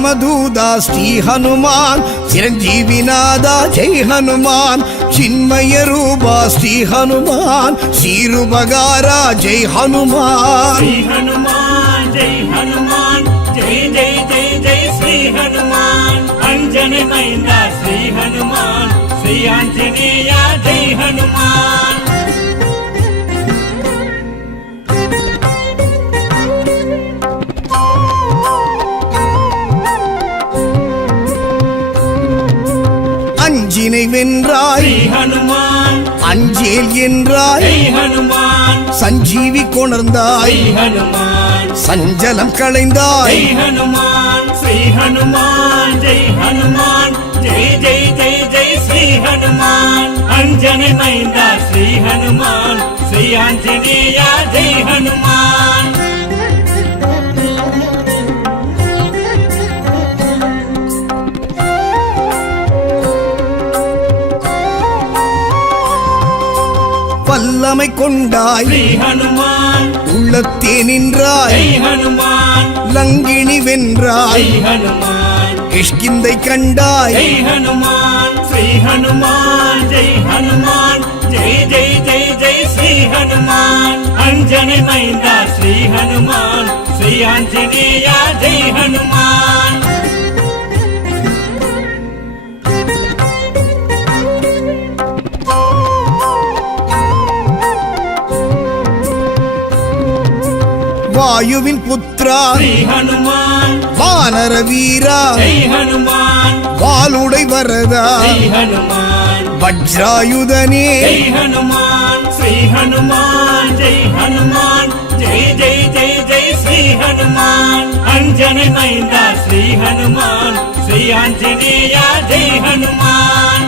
శ్రీరామదూత శ్రీ హనుమాన్ చిరంజీవినాథ జై హనుమాన్ చిన్మయ రూప శ్రీ హనుమాన్ శ్రీరుబగారా జై హనుమాన్ శ్రీ హనుమాన్ జై హనుమాన్ జై జై జై జై శ్రీ హనుమాన్ అంజని మైంద శ్రీ హనుమాన్ శ్రీ ఆంజనేయ జై హనుమాన్ அஞ்சினை வென்றாய் ஸ்ரீ ஹனுமான் அஞ்சேல் என்றாய் ஜெய் ஹனுமான் சஞ்சீவி கொணர்ந்தாய் ஸ்ரீ ஹனுமான் சஞ்சலம் களைந்தாய் ஜெய் ஹனுமான் ஸ்ரீ ஹனுமான் ஜெய் ஹனுமான் ஜெய் ஜெய் ஜெய் ஜெய் ஸ்ரீ ஹனுமான் அஞ்சனை மைந்த ஸ்ரீ ஹனுமான் ஸ்ரீ ஆஞ்சநேய ஜெய் ஹனுமான் வல்லமை கொண்டாய் ஸ்ரீ ஹனுமான் உள்ளத்தே நின்றாய் ஜெய் ஹனுமான் லங்கினி வென்றாய் ஜெய் ஹனுமான் கிஷ்கிந்தை கண்டாய் ஜெய் ஹனுமான் ஸ்ரீ ஹனுமான் ஜெய் ஹனுமான் ஜெய் ஜெய் ஜெய் ஜெய் ஸ்ரீ ஹனுமான் அஞ்சனை மைந்த ஸ்ரீ ஹனுமான் ஸ்ரீ ஆஞ்சநேய ஜெய் ஹனுமான் வாயுவின் புத்ரா ஸ்ரீ ஹனுமான் வானர வீரா ஜெய் ஹனுமான் வாளுடை வரதா ஜெய் ஹனுமான் வஜ்ராயுதனே ஜெய் ஹனுமான் ஸ்ரீ ஹனுமான் ஜெய் ஹனுமான் ஜெய் ஜெய் ஜெய் ஜெய் ஸ்ரீ ஹனுமான் அஞ்சனை மைந்த ஸ்ரீ ஹனுமான் ஸ்ரீ ஆஞ்சநேய ஜெய் ஹனுமான்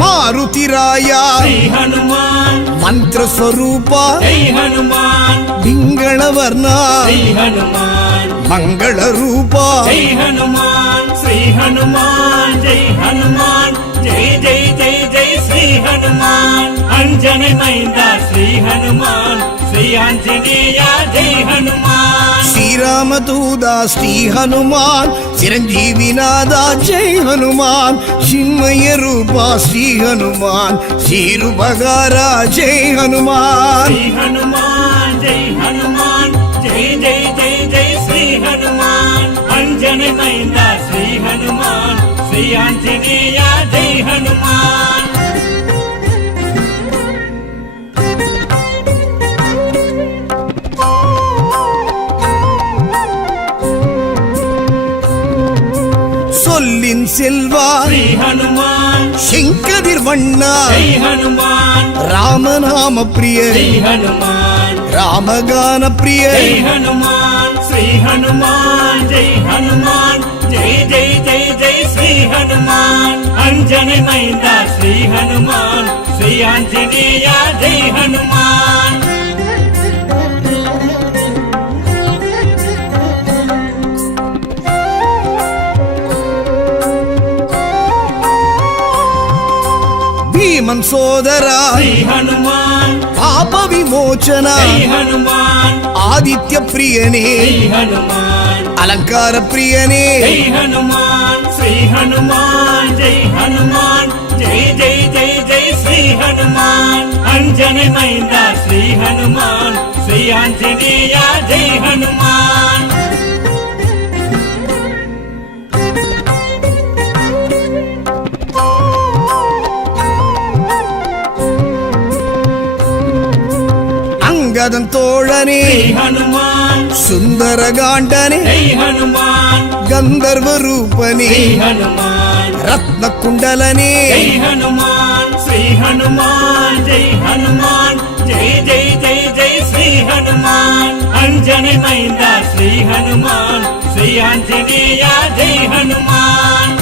మారుతిరాయా శ్రీ హనుమాన్ మంత్ర స్వరూప జై హనుమాన్ పింగళవర్ణ శ్రీ హనుమాన్ మంగళ రూప జై హనుమాన్ శ్రీ హనుమాన్ జై హనుమాన్ జై జై జై జై శ్రీ హనుమాన్ అంజని మైంద శ్రీ హనుమాన్ శ్రీ ఆంజనేయ జై హనుమాన్ శ్రీరామదూత శ్రీ హనుమాన్ చిరంజీవినాథ జై హనుమాన్ చిన్మయ రూప శ్రీ హనుమాన్ శ్రీరుబగారా జై హనుమాన్ శ్రీ హనుమాన్ జై హనుమాన్ జై జై జై జై శ్రీ హనుమాన్ అంజని మైంద శ్రీ హనుమాన్ శ్రీ ఆంజనేయ జై హనుమాన్ சொல்லின் செல்வா శ్రీ హనుమాన్ శంకదిర్ వண்ணா జై హనుమాన్ రామనామ ప్రియ శ్రీ హనుమాన్ రామగాన ప్రియ జై హనుమాన్ శ్రీ హనుమాన్ జై హనుమాన్ జై జై జై జై శ్రీ హనుమాన్ అంజని మైంద శ్రీ హనుమాన్ శ్రీ ఆంజనేయ జై హనుమాన్ భీమన్ సోదరా శ్రీ హనుమాన్ పాప విమోచన జై హనుమాన్ ఆదిత్య ప్రియనే శ్రీ హనుమాన్ అలంకార ప్రియనే జై హనుమాన్ శ్రీ హనుమాన్ జై హనుమాన్ జై జై జై జై శ్రీ హనుమాన్ అంజని మైంద శ్రీ హనుమాన్ శ్రీ ఆంజనేయ జై హనుమాన్ అంగదం తోళనే శ్రీ హనుమాన్ సుందరగాండనే జై హనుమాన్ గంధర్వ రూపనే శ్రీ హనుమాన్ రత్న కుండలనే జై హనుమాన్ శ్రీ హనుమాన్ జై హనుమాన్ జై జై జై జై శ్రీ హనుమాన్ అంజని మైంద శ్రీ హనుమాన్ శ్రీ ఆంజనేయ జై హనుమాన్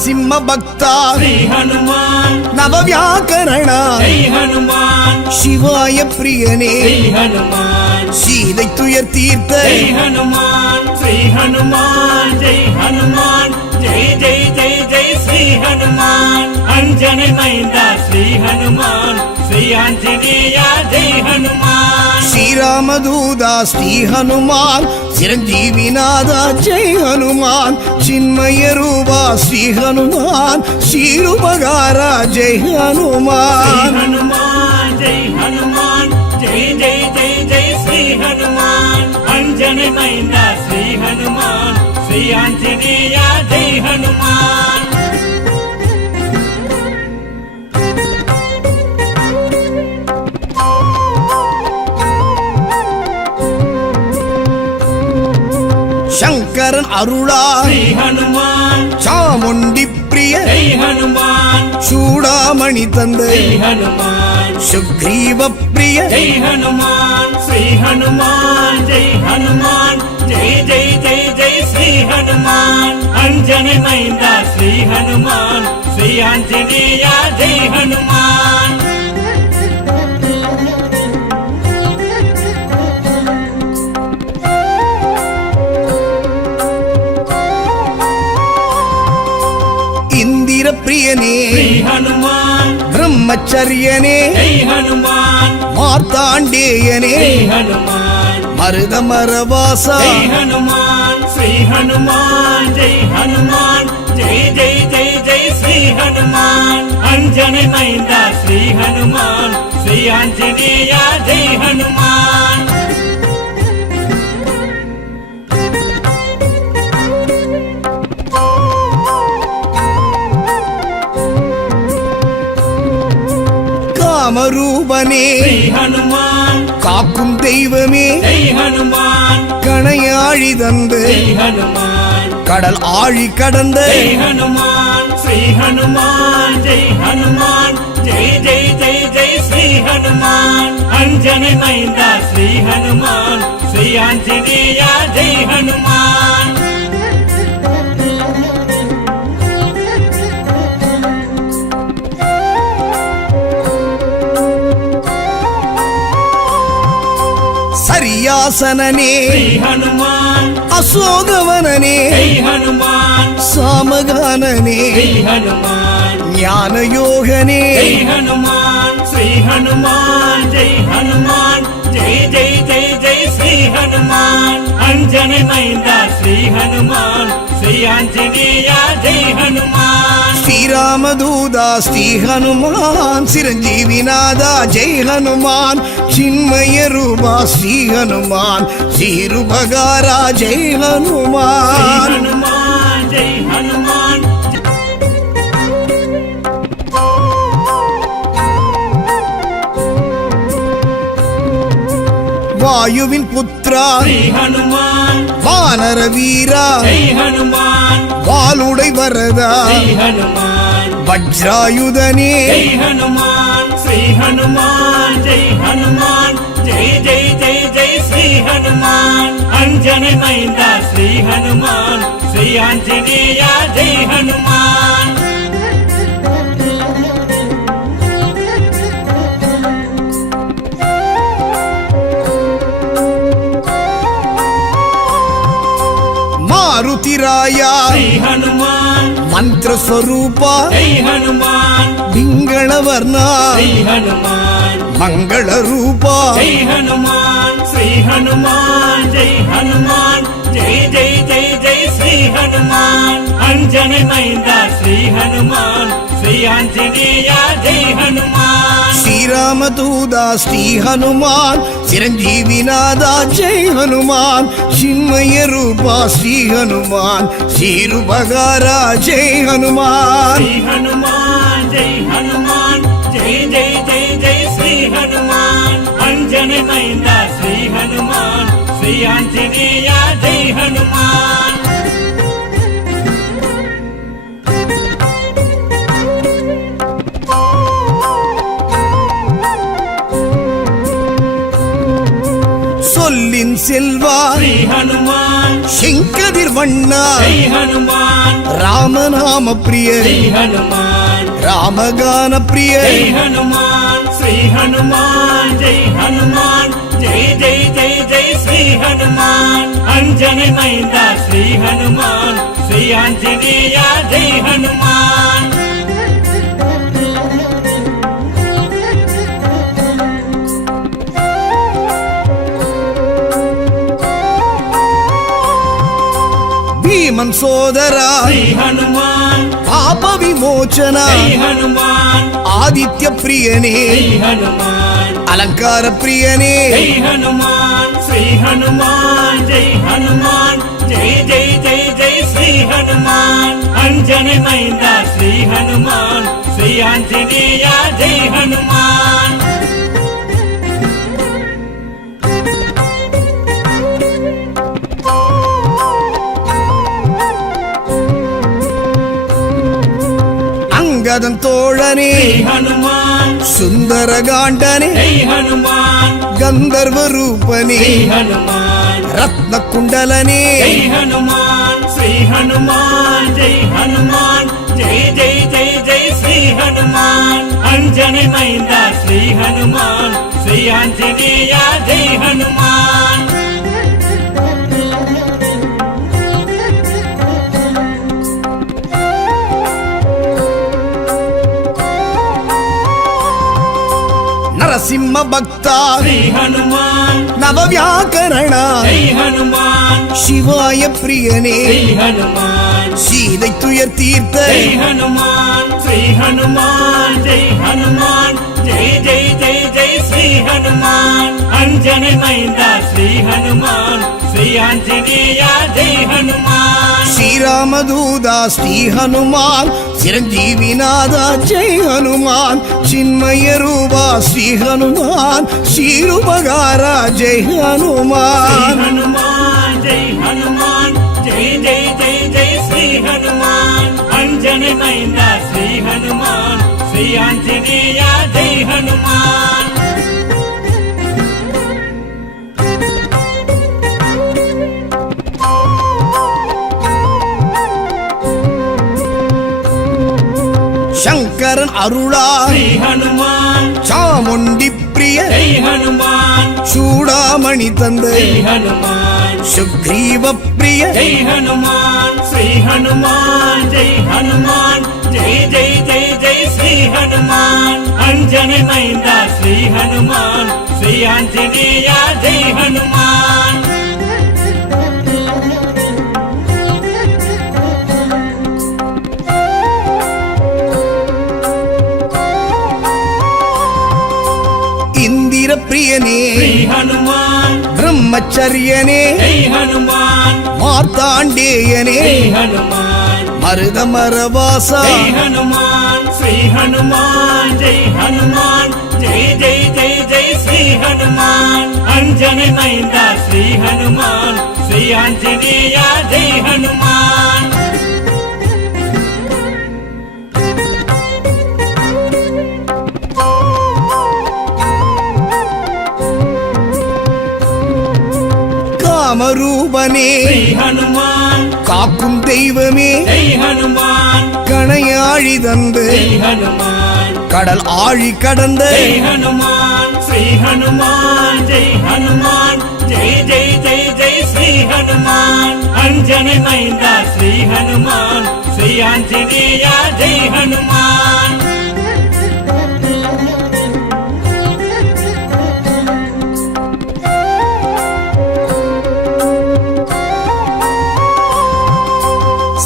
నరసింహ భక్త శ్రీ హనుమాన్ నవవ్యాకరణ జై హనుమాన్ శివాయ ప్రియనే శ్రీ హనుమాన్ சீதை துயர் தீர்த்த జై హనుమాన్ శ్రీ హనుమాన్ జై హనుమాన్ జై జై జై జై శ్రీ హనుమాన్ అంజని మైంద శ్రీ హనుమాన్ శ్రీ ఆంజనేయ జై హనుమాన్ శ్రీరామదూదా శ్రీ హనుమాన్ చిరంజీవినాథ జై హనుమాన్ చిన్మయ రూపా శ్రీ హనుమాన్ శ్రీరూపగార జై శ్రీ హనుమాన్ హనుమాన్ జై హనుమాన్ జై జై జై జై శ్రీ హనుమాన్ అంజని మైంద శ్రీ హనుమాన్ శ్రీ ఆంజనేయ జై హనుమాన్ శంకరన్ అరుళా శ్రీ హనుమాన్ చాముండి ప్రియ జై హనుమాన్ చూడామణి తందై శ్రీ హనుమాన్ సుగ్రీవ ప్రియ జై హనుమాన్ శ్రీ హనుమాన్ జై హనుమాన్ జై జై జై జై శ్రీ హనుమాన్ అంజని మైంద శ్రీ హనుమాన్ శ్రీ ఆంజనేయ జై హనుమాన్ ఇందిర ప్రియనే శ్రీ హనుమాన్ బ్రహ్మచర్యనే జై హనుమాన్ మార్తాండేయనే శ్రీ హనుమాన్ మరుద మరవాస జై హనుమాన్ శ్రీ హనుమాన్ జై హనుమాన్ జై జై జై జై శ్రీ హనుమాన్ అంజని మైంద శ్రీ హనుమాన్ శ్రీ ఆంజనేయ జై హనుమాన్ காமரூபனே శ్రీ హనుమాన్ காக்கும் தெய்வமே జై హనుమాన్ கணையாழி தந்து జై హనుమాన్ கடல் ஆழி கடந்த జై హనుమాన్ శ్రీ హనుమాన్ జై హనుమాన్ జై జై జై జై శ్రీ హనుమాన్ అంజని మైంద శ్రీ హనుమాన్ శ్రీ ఆంజనేయ జై హనుమాన్ சரியாசனனே శ్రీ హనుమాన్ அசோகவனனே జై హనుమాన్ சாமகானனே శ్రీ హనుమాన్ ஞானயோகனே జై హనుమాన్ శ్రీ హనుమాన్ జై హనుమాన్ జై జై జై జై శ్రీ హనుమాన్ అంజని మైంద శ్రీ హనుమాన్ శ్రీ ఆంజనేయ జై హనుమాన్ శ్రీరామదూదా శ్రీ హనుమాన్ చిరంజీవినాథ జై హనుమాన్ చిన్మయ రూపా శ్రీ హనుమాన్ శ్రీరూపగారా జై శ్రీ హనుమాన్ హనుమాన్ జై హనుమాన్ வாயுவின் புத்ரா శ్రీ హనుమాన్ வானர வீரா జై హనుమాన్ வாளுடை வரதா శ్రీ హనుమాన్ வஜ்ராயுதனே జై హనుమాన్ శ్రీ హనుమాన్ జై హనుమాన్ జై జై జై జై శ్రీ హనుమాన్ అంజని మైంద శ్రీ హనుమాన్ శ్రీ ఆంజనేయ జై హనుమాన్ మారుతిరాయ శ్రీ హనుమాన్ మంత్ర స్వరూప జై హనుమాన్ పింగళవర్ణ శ్రీ హనుమాన్ మంగళ రూప జై హనుమాన్ శ్రీ హనుమాన్ జై హనుమాన్ జై జై జై జై శ్రీ హనుమాన్ అంజని మైంద శ్రీ హనుమాన్ శ్రీ ఆంజనేయ జై హనుమాన్ శ్రీరామదూదా శ్రీ హనుమాన్ చిరంజీవినాథ జై హనుమాన్ చిన్మయ రూపా శ్రీ హనుమాన్ శ్రీరూపగారా జై హనుమాన్ శ్రీ హనుమాన్ జై హనుమాన్ జై జై జై జై శ్రీ హనుమాన్ అంజని మైంద శ్రీ హనుమాన్ శ్రీ ఆంజనేయ జై హనుమాన్ பொன்னியின் செல்வா ஸ்ரீ ஹனுமான் செங்கதிர் வண்ணா ஜெய் ஹனுமான் ராமநாம பிரிய ஜெய் ஹனுமான் ராமகான பிரிய ஜெய் ஹனுமான் ஸ்ரீ ஹனுமான் ஜெய் ஹனுமான் ஜெய் ஜெய் ஜெய் ஜெய் ஸ்ரீ ஹனுமான் அஞ்சனை மைந்தா ஸ்ரீ ஹனுமான் ஸ்ரீ ஆஞ்சநேயா ஜெய் ஹனுமான் பீமன் சோதரா ஸ்ரீ ஹனுமான் பாப விமோச்சனா ஜெய் ஹனுமான் ஆதித்ய பிரியனே ஜெய் ஹனுமான் அலங்கார பிரியனே ஜெய் ஹனுமான் ஸ்ரீ ஹனுமான் ஜெய் ஹனுமான் ஜெய் ஜெய் ஜெய் ஜெய் ஸ்ரீ ஹனுமான் அஞ்சனை மைந்தா ஸ்ரீ ஹனுமான் ஸ்ரீ ஆஞ்சநேயா ஜெய் ஹனுமான் அங்கதன் தோழனே ஸ்ரீ ஹனுமான் சுந்தர காண்டனே ஜெய் ஹனுமான் கந்தர்வ ரூபனே ஸ்ரீ ஹனுமான் ரத்ன குண்டலனே ஜெய் ஹனுமான் ஸ்ரீ ஹனுமான் ஜெய் ஹனுமான் ஜெய் ஜெய் ஜெய் ஜெய் ஸ்ரீ ஹனுமான் அஞ்சனை மைந்தா ஸ்ரீ ஹனுமான் ஸ்ரீ ஆஞ்சநேயா ஜெய் ஹனுமான் நரசிம்ம பக்தா ஸ்ரீ ஹனுமான் நவவியாக்கரண ஜெய் ஹனுமான் சிவாய பிரியனே ஸ்ரீ ஹனுமான் சீதை துயர் தீர்த்த ஜெய் ஹனுமான் ஸ்ரீ ஹனுமான் ஜெய் ஹனுமான் ஜெய் ஜெய் ஜெய் ஜெய் ஸ்ரீ ஹனுமான் அஞ்சனை மைந்தா ஸ்ரீ ஹனுமான் ஸ்ரீ ஆஞ்சநேயா ஜெய் ஹனுமான் ஸ்ரீராமதூதா ஸ்ரீ ஹனுமான் சிரஞ்சீவிநாதா ஜெய் ஹனுமான் சின்மய ரூபா ஸ்ரீ ஹனுமான் ஸ்ரீருபகாரா ஜெய் ஸ்ரீ ஹனுமான் ஹனுமான் ஜெய் ஹனுமான் ஜெய் ஜெய் ஜெய் ஜெய் ஸ்ரீ ஹனுமான் அஞ்சனை மைந்தா ஸ்ரீ ஹனுமான் ஸ்ரீ ஆஞ்சநேயா ஜெய் ஹனுமான் சங்கரன் அருளா ஸ்ரீ ஹனுமான் சாமுண்டி பிரிய ஜெய் ஹனுமான் சூடாமணி தந்தை ஜெய் ஹனுமான் சுக்ரீவ பிரிய ஜெய் ஹனுமான் ஸ்ரீ ஹனுமான் ஜெய் ஹனுமான் ஜெய் ஜெய் ஜெய் ஜெய் ஸ்ரீ ஹனுமான் அஞ்சனை மைந்தா ஸ்ரீ ஹனுமான் ஸ்ரீ ஆஞ்சநேயா ஜெய் ஹனுமான் இந்திர பிரியனே ஸ்ரீ ஹனுமான் பிரம்மச்சரியனே ஜெய் ஹனுமான் மார்த்தாண்டேயனே ஜெய் ஹனுமான் மருதமரவாசா ஜெய் ஹனுமான் ஸ்ரீ ஹனுமான் ஜெய் ஹனுமான் ஜெய் ஜெய் ஜெய் ஜெய் ஸ்ரீ ஹனுமான் அஞ்சனை மைந்தா ஸ்ரீ ஹனுமான் ஸ்ரீ ஆஞ்சநேயா ஜெய் ஹனுமான் காமரூபனே ஸ்ரீ ஹனுமான் காக்கும் தெய்வமே ஜெய் ஹனுமான் கணையாழி தந்து ஜெய் ஹனுமான் கடல் ஆழி கடந்த ஜெய் ஹனுமான் ஸ்ரீ ஹனுமான் ஜெய் ஹனுமான் ஜெய் ஜெய் ஜெய் ஜெய் ஸ்ரீ ஹனுமான் அஞ்சனை மைந்தா ஸ்ரீ ஹனுமான் ஸ்ரீ ஆஞ்சநேயா ஜெய் ஹனுமான்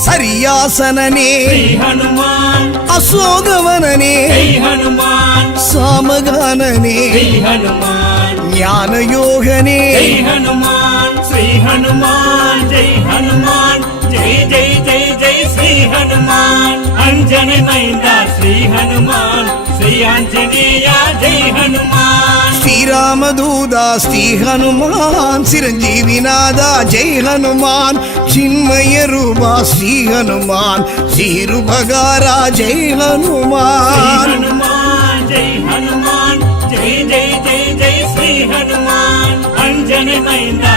சரியாசனனே ஸ்ரீ ஹனுமான் அசோகவனனே ஜெய் ஹனுமான் சாமகானனே ஜெய் ஹனுமான் ஞான யோகனே ஜெய் ஹனுமான் ஸ்ரீ ஹனுமான் ஜெய் ஹனுமான் ஜெய் ஜெய் ஜெய் ஜெய் ஸ்ரீ ஹனுமான் அஞ்சனை மைந்தா ஸ்ரீ ஹனுமான் ஸ்ரீ ஆஞ்சநேயா ஜெய் ஹனுமான் ஸ்ரீராமதூதா ஸ்ரீ ஹனுமான் சிரஞ்சீவிநாதா ஜெய் ஹனுமான் சின்மய ரூபா ஸ்ரீ ஹனுமான் ஸ்ரீருபகாரா ஜெய் ஹனுமான் ஹனுமான் ஜெய் ஹனுமான் ஜெய் ஜெய் ஜெய் ஜெய் ஸ்ரீ ஹனுமான் அஞ்சனை மைந்தா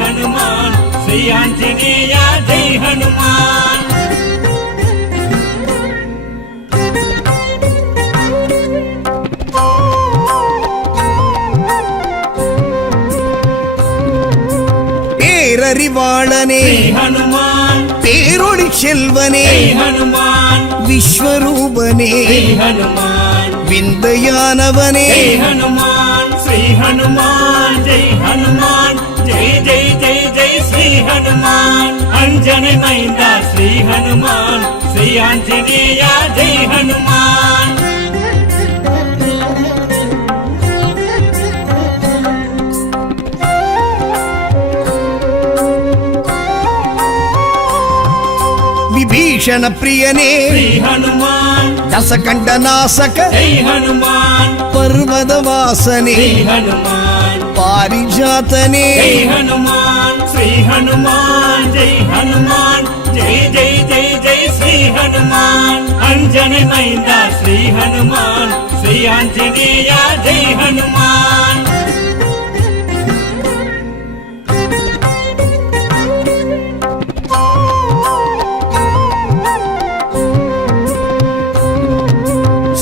హనుమాన్ శ్రీ ఆంజనేయ జై హనుమాన్ பேரறிவாளனே శ్రీ హనుమాన్ பேரொளி செல்வனே జై హనుమాన్ விஸ்வரூபனே శ్రీ హనుమాన్ விந்தையானவனே జై హనుమాన్ శ్రీ హనుమాన్ జై హనుమాన్ జై జై జై జై శ్రీ హనుమాన్ అంజని మైంద శ్రీ హనుమాన్ శ్రీ ఆంజనేయ జై హనుమాన్ விபீஷண பிரியனே శ్రీ హనుమాన్ தசகண்ட நாசக జై హనుమాన్ பர்வதவாசனே శ్రీ హనుమాన్ பாரிஜாதனே జై హనుమాన్ శ్రీ హనుమాన్ జై హనుమాన్ జై జై జై జై శ్రీ హనుమాన్ అంజని మైంద శ్రీ హనుమాన్ శ్రీ ఆంజనేయ జై హనుమాన్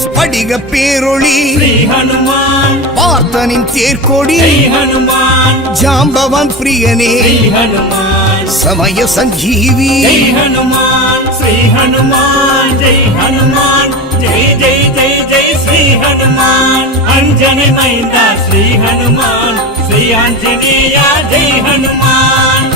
ஸ்படிக பேரொளி శ్రీ హనుమాన్ பார்த்தனின் தேர்கொடி జై హనుమాన్ ஜாம்பவான் பிரியனே శ్రీ హనుమాన్ சமய சஞ்சீவி జై హనుమాన్ శ్రీ హనుమాన్ జై హనుమాన్ జై జై జై జై శ్రీ హనుమాన్ అంజని మైంద శ్రీ హనుమాన్ శ్రీ ఆంజనేయ జై హనుమాన్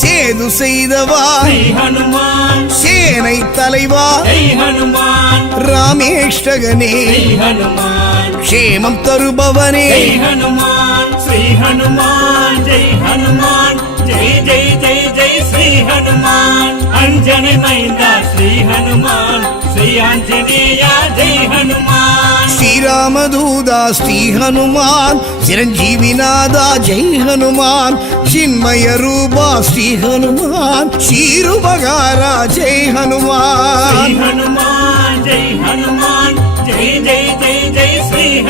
சேது செய்தவா శ్రీ హనుమాన్ சேனை தலைவா జై హనుమాన్ ராமேஷ்டகனே శ్రీ హనుమాన్ க்ஷேமம் தருபவனே జై హనుమాన్ శ్రీ హనుమాన్ జై హనుమాన్ జై జై జై జై శ్రీ హనుమాన్ అంజని మైంద శ్రీ హనుమాన్ శ్రీ ఆంజనేయ జై హనుమాన్ ஸ்ரீராமதூதா ஸ்ரீ ஹனுமான் சிரஞ்சீவிநாதா ஜெய் ஹனுமான் சின்மய ரூபா ஸ்ரீ ஹனுமான் ஸ்ரீருபகாரா ஜெய் శ్రీ ஹனுமான் హనుమాన్ జై హనుమాన్ జై జై జై జై